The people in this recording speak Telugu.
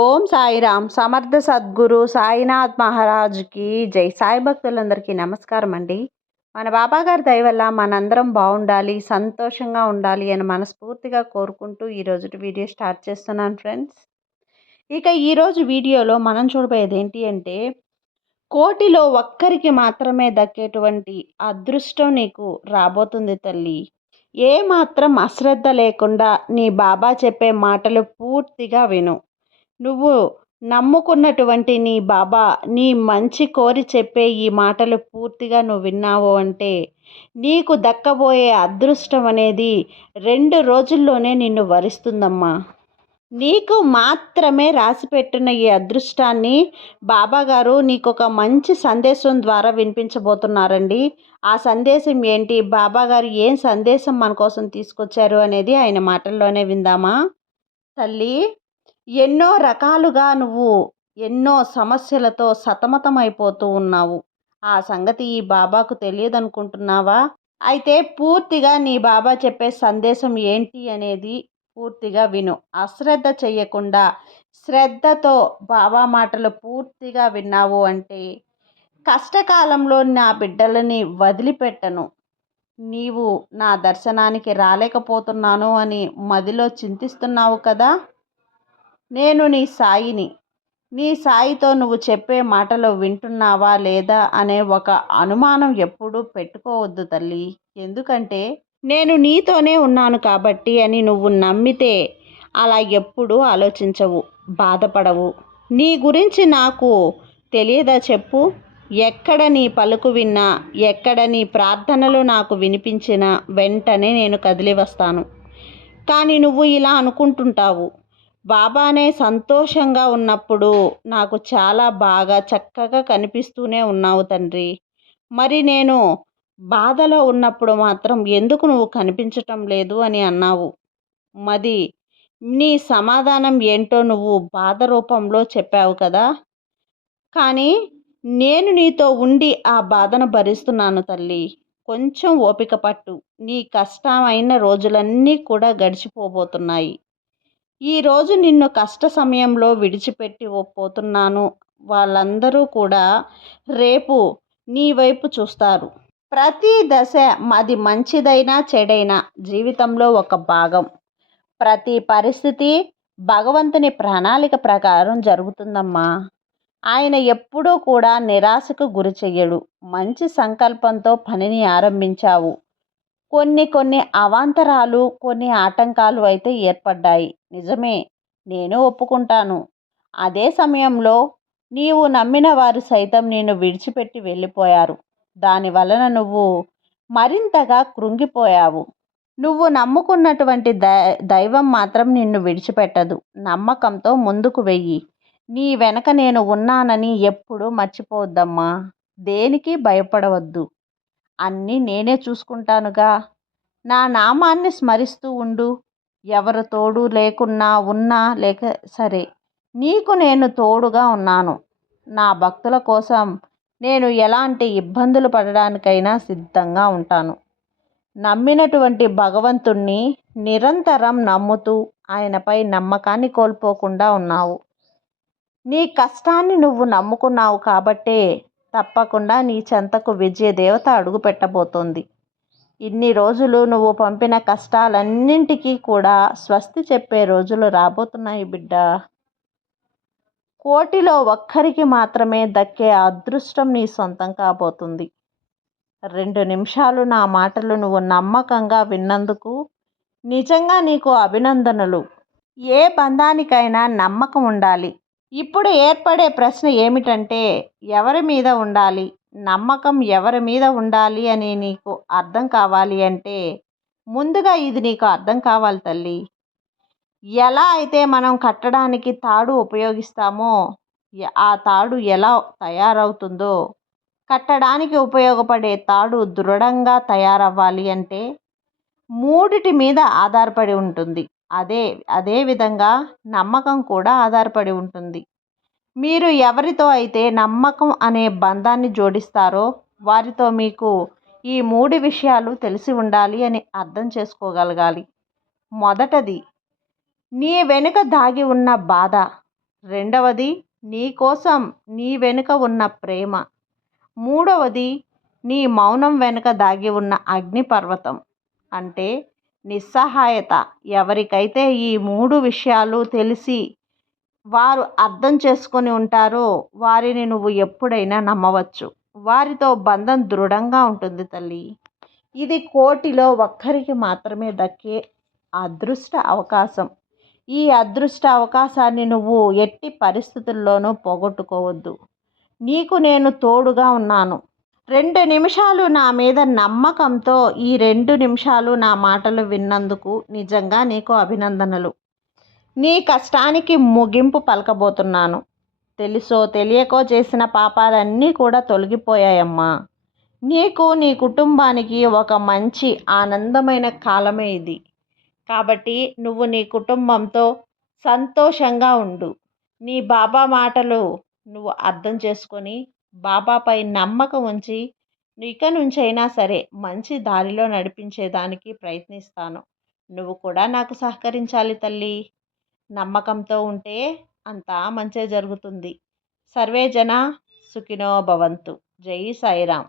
ఓం సాయిరామ్. సమర్థ సద్గురు సాయినాథ్ మహారాజ్కి జై. సాయి భక్తులందరికీ నమస్కారం అండి మన బాబాగారి దయ వల్ల మనందరం బాగుండాలి సంతోషంగా ఉండాలి అని మనస్ఫూర్తిగా కోరుకుంటూ ఈరోజు వీడియో స్టార్ట్ చేస్తున్నాను ఫ్రెండ్స్. ఇక ఈరోజు వీడియోలో మనం చూడబోయేది ఏంటి అంటే కోటిలో ఒక్కరికి మాత్రమే దక్కేటువంటి అదృష్టం నీకు రాబోతుంది తల్లి. ఏ మాత్రం అశ్రద్ధ లేకుండా నీ బాబా చెప్పే మాటలు పూర్తిగా విను. నువ్వు నమ్ముకున్నటువంటి నీ బాబా నీ మంచి కోరి చెప్పే ఈ మాటలు పూర్తిగా నువ్వు విన్నావు అంటే నీకు దక్కబోయే అదృష్టం అనేది రెండు రోజుల్లోనే నిన్ను వరిస్తుందమ్మా. నీకు మాత్రమే రాసిపెట్టిన ఈ అదృష్టాన్ని బాబాగారు నీకు ఒక మంచి సందేశం ద్వారా వినిపించబోతున్నారండి. ఆ సందేశం ఏంటి? బాబాగారు ఏం సందేశం మన కోసం తీసుకొచ్చారు అనేది ఆయన మాటల్లోనే విందామా? తల్లి ఎన్నో రకాలుగా నువ్వు ఎన్నో సమస్యలతో సతమతమైపోతూ ఉన్నావు. ఆ సంగతి ఈ బాబాకు తెలియదు అనుకుంటున్నావా అయితే పూర్తిగా నీ బాబా చెప్పే సందేశం ఏంటి అనేది పూర్తిగా విను. అశ్రద్ధ చెయ్యకుండా శ్రద్ధతో బాబా మాటలు పూర్తిగా విన్నావు అంటే కష్టకాలంలో నా బిడ్డలని వదిలిపెట్టను. నీవు నా దర్శనానికి రాలేకపోతున్నాను అని మదిలో చింతిస్తున్నావు కదా? నేను నీ సాయిని. నీ సాయితో నువ్వు చెప్పే మాటలు వింటున్నావా లేదా అనే ఒక అనుమానం ఎప్పుడూ పెట్టుకోవద్దు తల్లి. ఎందుకంటే నేను నీతోనే ఉన్నాను కాబట్టి అని నువ్వు నమ్మితే అలా ఎప్పుడూ ఆలోచించవు బాధపడవు. నీ గురించి నాకు తెలియదా చెప్పు? ఎక్కడ నీ పలుకు విన్నా ఎక్కడ నీ ప్రార్థనలు నాకు వినిపించినా వెంటనే నేను కదిలి వస్తాను కానీ నువ్వు ఇలా అనుకుంటుంటావు. బాబానే సంతోషంగా ఉన్నప్పుడు నాకు చాలా బాగా చక్కగా కనిపిస్తూనే ఉన్నావు తండ్రి. మరి నేను బాధలో ఉన్నప్పుడు మాత్రం ఎందుకు నువ్వు కనిపించటం లేదు అని అన్నావు? మది నీ సమాధానం ఏంటో నువ్వు బాధ రూపంలో చెప్పావు కదా? కానీ నేను నీతో ఉండి ఆ బాధను భరిస్తున్నాను తల్లి. కొంచెం ఓపిక పట్టు. నీ కష్టమైన రోజులన్నీ కూడా గడిచిపోబోతున్నాయి. ఈరోజు నిన్ను కష్ట సమయంలో విడిచిపెట్టి పోతున్నాను. వాళ్ళందరూ కూడా రేపు నీ వైపు చూస్తారు. ప్రతి దశ మాది మంచిదైనా చెడైనా జీవితంలో ఒక భాగం. ప్రతి పరిస్థితి భగవంతుని ప్రణాళిక ప్రకారం జరుగుతుందమ్మా. ఆయన ఎప్పుడూ కూడా నిరాశకు గురి చెయ్యడు. మంచి సంకల్పంతో పనిని ఆరంభించావు. కొన్ని కొన్ని అవాంతరాలు కొన్ని ఆటంకాలు అయితే ఏర్పడ్డాయి. నిజమే నేను ఒప్పుకుంటాను. అదే సమయంలో నీవు నమ్మిన వారు సైతం నేను విడిచిపెట్టి వెళ్ళిపోయారు. దాని వలన నువ్వు మరింతగా కృంగిపోయావు. నువ్వు నమ్ముకున్నటువంటి దైవం మాత్రం నిన్ను విడిచిపెట్టదు. నమ్మకంతో ముందుకు వెయ్యి. నీ వెనక నేను ఉన్నానని ఎప్పుడూ మర్చిపోవద్దమ్మా. దేనికి భయపడవద్దు. అన్నీ నేనే చూసుకుంటానుగా. నా నామాన్ని స్మరిస్తూ ఉండు. ఎవరు తోడు లేకున్నా ఉన్నా లేక సరే నీకు నేను తోడుగా ఉన్నాను. నా భక్తుల కోసం నేను ఎలాంటి ఇబ్బందులు పడడానికైనా సిద్ధంగా ఉంటాను. నమ్మినటువంటి భగవంతుణ్ణి నిరంతరం నమ్ముతూ ఆయనపై నమ్మకాన్ని కోల్పోకుండా ఉన్నావు. నీ కష్టాన్ని నువ్వు నమ్ముకున్నావు కాబట్టే తప్పకుండా నీ చెంతకు విజయ దేవత అడుగు పెట్టబోతోంది. ఇన్ని రోజులు నువ్వు పంపిన కష్టాలన్నింటికీ కూడా స్వస్తి చెప్పే రోజులు రాబోతున్నాయి బిడ్డ. కోటిలో ఒక్కరికి మాత్రమే దక్కే అదృష్టం నీ సొంతం కాబోతుంది. రెండు నిమిషాలు నా మాటలు నువ్వు నమ్మకంగా విన్నందుకు నిజంగా నీకు అభినందనలు. ఏ బంధానికైనా నమ్మకం ఉండాలి. ఇప్పుడు ఏర్పడే ప్రశ్న ఏమిటంటే ఎవరి మీద ఉండాలి? నమ్మకం ఎవరి మీద ఉండాలి అని నీకు అర్థం కావాలి అంటే ముందుగా ఇది నీకు అర్థం కావాలి తల్లి. ఎలా అయితే మనం కట్టడానికి తాడు ఉపయోగిస్తామో ఆ తాడు ఎలా తయారవుతుందో కట్టడానికి ఉపయోగపడే తాడు దృఢంగా తయారవ్వాలి అంటే మూడిటి మీద ఆధారపడి ఉంటుంది. అదే అదే విధంగా నమ్మకం కూడా ఆధారపడి ఉంటుంది. మీరు ఎవరితో అయితే నమ్మకం అనే బంధాన్ని జోడిస్తారో వారితో మీకు ఈ మూడు విషయాలు తెలిసి ఉండాలి అని అర్థం చేసుకోగలగాలి. మొదటది నీ వెనుక దాగి ఉన్న బాధ. రెండవది నీ కోసం నీ వెనుక ఉన్న ప్రేమ. మూడవది నీ మౌనం వెనుక దాగి ఉన్న అగ్నిపర్వతం. అంటే నిస్సహాయత. ఎవరికైతే ఈ మూడు విషయాలు తెలిసి వారు అర్థం చేసుకొని ఉంటారో వారిని నువ్వు ఎప్పుడైనా నమ్మవచ్చు. వారితో బంధం దృఢంగా ఉంటుంది తల్లి. ఇది కోటిలో ఒక్కరికి మాత్రమే దక్కే అదృష్ట అవకాశం. ఈ అదృష్ట అవకాశాన్ని నువ్వు ఎట్టి పరిస్థితుల్లోనూ పోగొట్టుకోవద్దు. నీకు నేను తోడుగా ఉన్నాను. రెండు నిమిషాలు నా మీద నమ్మకంతో ఈ రెండు నిమిషాలు నా మాటలు విన్నందుకు నిజంగా నీకు అభినందనలు. నీ కష్టానికి ముగింపు పలకబోతున్నాను. తెలుసో తెలియకో చేసిన పాపాలన్నీ కూడా తొలగిపోయాయమ్మా. నీకు నీ కుటుంబానికి ఒక మంచి ఆనందమైన కాలమే ఇది. కాబట్టి నువ్వు నీ కుటుంబంతో సంతోషంగా ఉండు. నీ బాబా మాటలు నువ్వు అర్థం చేసుకొని బాబాపై నమ్మకం ఉంచి ఇక నుంచైనా సరే మంచి దారిలో నడిపించేదానికి ప్రయత్నిస్తాను. నువ్వు కూడా నాకు సహకరించాలి తల్లి. నమ్మకంతో ఉంటే అంతా మంచే జరుగుతుంది. సర్వే జన సుఖినో భవంతు. జై సాయిరామ్.